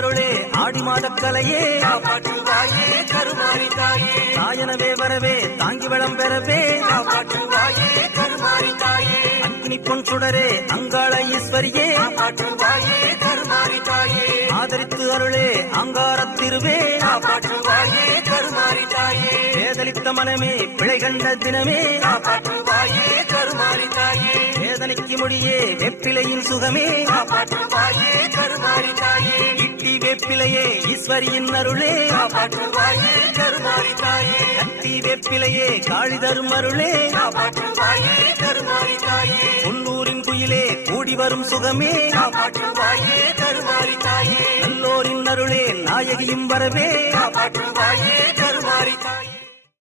அருளே ஆடி மாதக்கலையே காப்பாற்றுவாயே கருமாரி தாயே தாயனவே வரவே தாங்கி வளம் பெறவே காப்பாற்றுவாயே கருமாரி தாயே அக்னி பொன் சுடரே அங்காள ஈஸ்வரியே காப்பாற்றுவாயே கருமாரி தாயே ஆதரித்து அருளே அங்காரத் திருவே காப்பாற்றுவாயே கருமாரி தாயே வேதலித்த மனமே பிழை கண்ட தினமே காப்பாற்றுவாயே கருமாரி தாயே வேதனைக்கு மொழியே வெப்பிலையின் சுகமே காப்பாற்றுவாயே கருமாரி தாயே இட்டி வேப்பிலையே ஈஸ்வரியின் அருளே காப்பாற்றுவாயே கருமாரி தாயே கத்தி வேப்பிலையே காளி தரும் அருளே காப்பாற்றுவாயே கருமாரி தாயே உள்ளூரின் குயிலே கூடி வரும் சுகமே காப்பாற்றுவாயே கருமாரி தாயே நல்லோரின் அருளே நாயகியும் வரவே காப்பாற்றுவாயே கருமாரி தாயே